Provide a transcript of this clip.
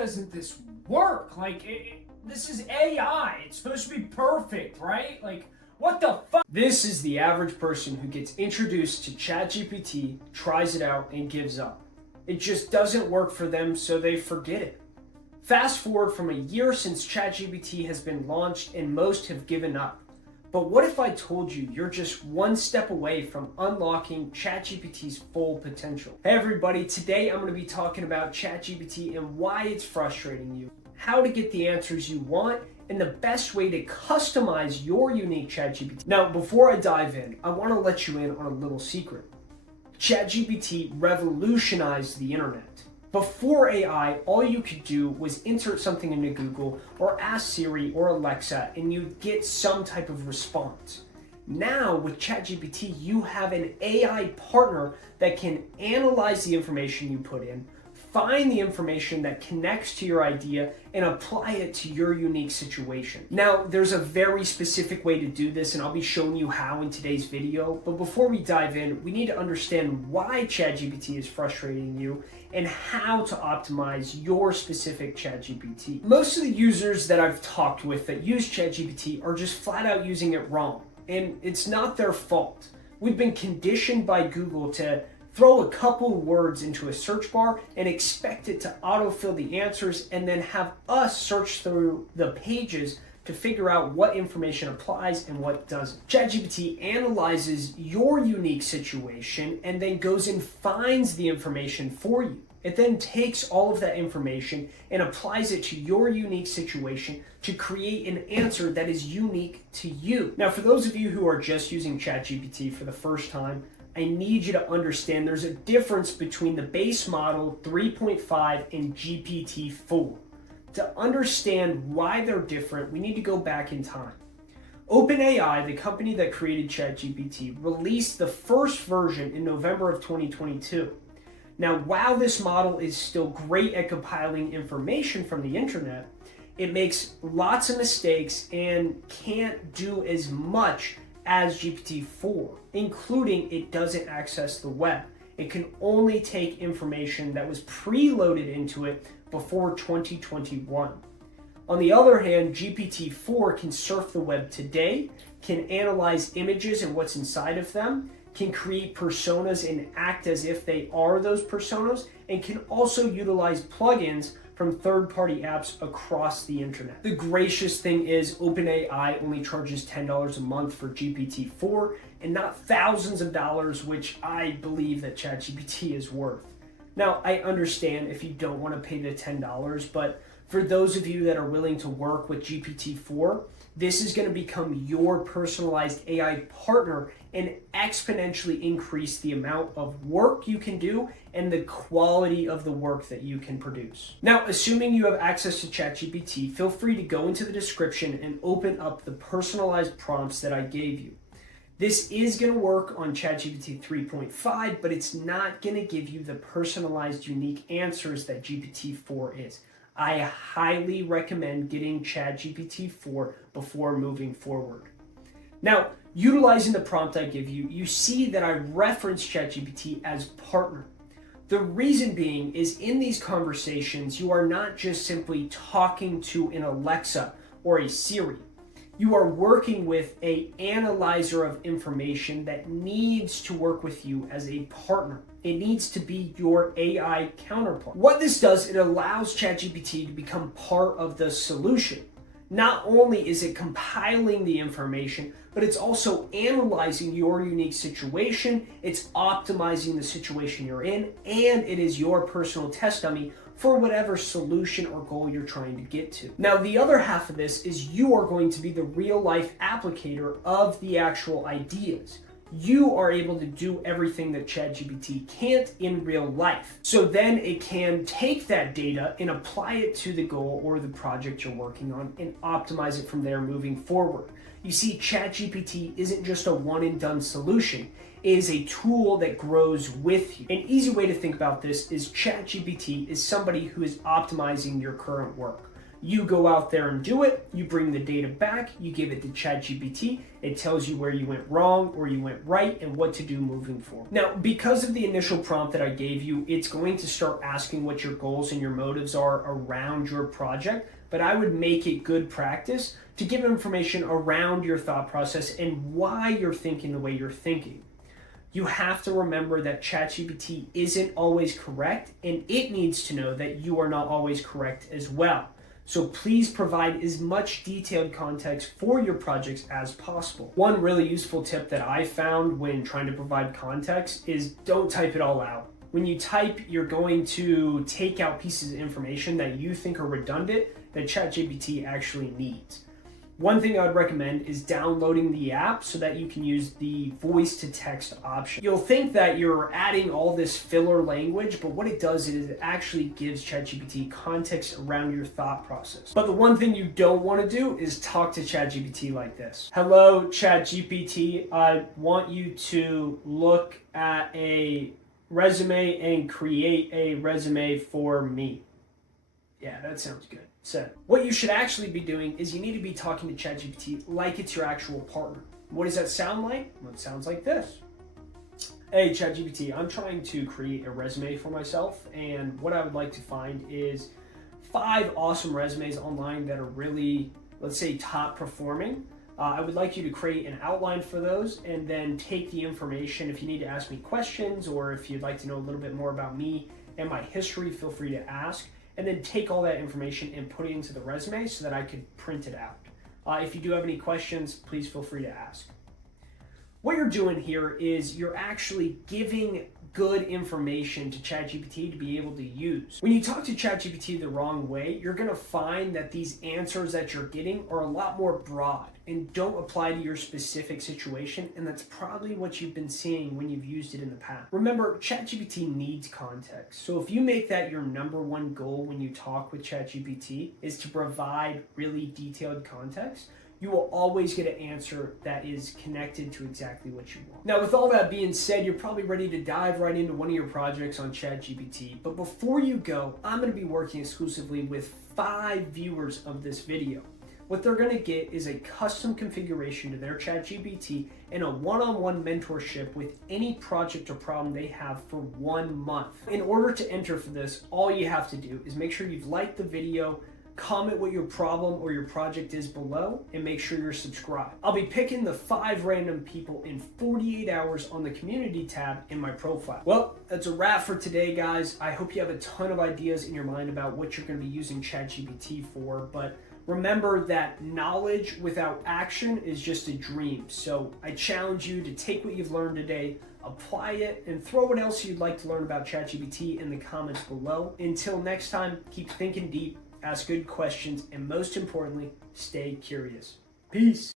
doesn't this work? Like, this is AI. It's supposed to be perfect, right? Like, what the fuck? This is the average person who gets introduced to ChatGPT, tries it out, and gives up. It just doesn't work for them, so they forget it. Fast forward from a year since ChatGPT has been launched and most have given up. But what if I told you you're just one step away from unlocking ChatGPT's full potential? Hey everybody, today I'm going to be talking about ChatGPT and why it's frustrating you, how to get the answers you want, and the best way to customize your unique ChatGPT. Now, before I dive in, I want to let you in on a little secret. ChatGPT revolutionized the internet. Before AI, all you could do was insert something into Google or ask Siri or Alexa and you'd get some type of response. Now with ChatGPT, you have an AI partner that can analyze the information you put in, find the information that connects to your idea, and apply it to your unique situation. Now, there's a very specific way to do this, and I'll be showing you how in today's video. But before we dive in, we need to understand why ChatGPT is frustrating you and how to optimize your specific ChatGPT. Most of the users that I've talked with that use ChatGPT are just flat out using it wrong, and it's not their fault. We've been conditioned by Google to throw a couple words into a search bar and expect it to autofill the answers and then have us search through the pages to figure out what information applies and what doesn't. ChatGPT analyzes your unique situation and then goes and finds the information for you. It then takes all of that information and applies it to your unique situation to create an answer that is unique to you. Now, for those of you who are just using ChatGPT for the first time, I need you to understand there's a difference between the base model 3.5 and GPT-4. To understand why they're different, we need to go back in time. OpenAI, the company that created ChatGPT, released the first version in November of 2022. Now, while this model is still great at compiling information from the internet, it makes lots of mistakes and can't do as much as GPT-4, including it doesn't access the web. It can only take information that was preloaded into it before 2021. On the other hand, GPT-4 can surf the web today, can analyze images and what's inside of them, can create personas and act as if they are those personas, and can also utilize plugins from third-party apps across the internet. The gracious thing is OpenAI only charges $10 a month for GPT-4 and not thousands of dollars, which I believe that ChatGPT is worth. Now, I understand if you don't want to pay the $10, but for those of you that are willing to work with GPT-4, this is going to become your personalized AI partner and exponentially increase the amount of work you can do and the quality of the work that you can produce. Now, assuming you have access to ChatGPT, feel free to go into the description and open up the personalized prompts that I gave you. This is going to work on ChatGPT 3.5, but it's not going to give you the personalized, unique answers that GPT-4 is. I highly recommend getting ChatGPT-4 before moving forward. Now, utilizing the prompt I give you, you see that I reference ChatGPT as partner. The reason being is in these conversations, you are not just simply talking to an Alexa or a Siri. You are working with an analyzer of information that needs to work with you as a partner. It needs to be your AI counterpart. What this does, it allows ChatGPT to become part of the solution. Not only is it compiling the information, but it's also analyzing your unique situation, it's optimizing the situation you're in, and it is your personal test dummy for whatever solution or goal you're trying to get to. Now, the other half of this is you are going to be the real life applicator of the actual ideas. You are able to do everything that ChatGPT can't in real life. So then it can take that data and apply it to the goal or the project you're working on and optimize it from there moving forward. You see, ChatGPT isn't just a one and done solution. It is a tool that grows with you. An easy way to think about this is ChatGPT is somebody who is optimizing your current work. You go out there and do it, you bring the data back, you give it to ChatGPT, it tells you where you went wrong or you went right and what to do moving forward. Now, because of the initial prompt that I gave you, it's going to start asking what your goals and your motives are around your project, but I would make it good practice to give information around your thought process and why you're thinking the way you're thinking. You have to remember that ChatGPT isn't always correct, and it needs to know that you are not always correct as well. So please provide as much detailed context for your projects as possible. One really useful tip that I found when trying to provide context is don't type it all out. When you type, you're going to take out pieces of information that you think are redundant that ChatGPT actually needs. One thing I would recommend is downloading the app so that you can use the voice to text option. You'll think that you're adding all this filler language, but what it does is it actually gives ChatGPT context around your thought process. But the one thing you don't want to do is talk to ChatGPT like this. Hello, ChatGPT. I want you to look at a resume and create a resume for me. Yeah, that sounds good. So what you should actually be doing is you need to be talking to ChatGPT like it's your actual partner. What does that sound like? Well, it sounds like this. Hey, ChatGPT, I'm trying to create a resume for myself, and what I would like to find is 5 awesome resumes online that are really, let's say, top performing. I would like you to create an outline for those and then take the information. If you need to ask me questions or if you'd like to know a little bit more about me and my history, feel free to ask. And then take all that information and put it into the resume so that I could print it out. If you do have any questions, please feel free to ask. What you're doing here is you're actually giving good information to ChatGPT to be able to use. When you talk to ChatGPT the wrong way, you're gonna find that these answers that you're getting are a lot more broad and don't apply to your specific situation, and that's probably what you've been seeing when you've used it in the past. Remember, ChatGPT needs context, so if you make that your #1 goal when you talk with ChatGPT is to provide really detailed context, you will always get an answer that is connected to exactly what you want. Now, with all that being said, you're probably ready to dive right into one of your projects on ChatGPT. But before you go, I'm going to be working exclusively with 5 viewers of this video. What they're going to get is a custom configuration to their ChatGPT and a one-on-one mentorship with any project or problem they have for 1 month. In order to enter for this, all you have to do is make sure you've liked the video, comment what your problem or your project is below, and make sure you're subscribed. I'll be picking the 5 random people in 48 hours on the community tab in my profile. Well, that's a wrap for today, guys. I hope you have a ton of ideas in your mind about what you're going to be using ChatGPT for, but remember that knowledge without action is just a dream. So I challenge you to take what you've learned today, apply it, and throw what else you'd like to learn about ChatGPT in the comments below. Until next time, keep thinking deep, ask good questions, and most importantly, stay curious. Peace.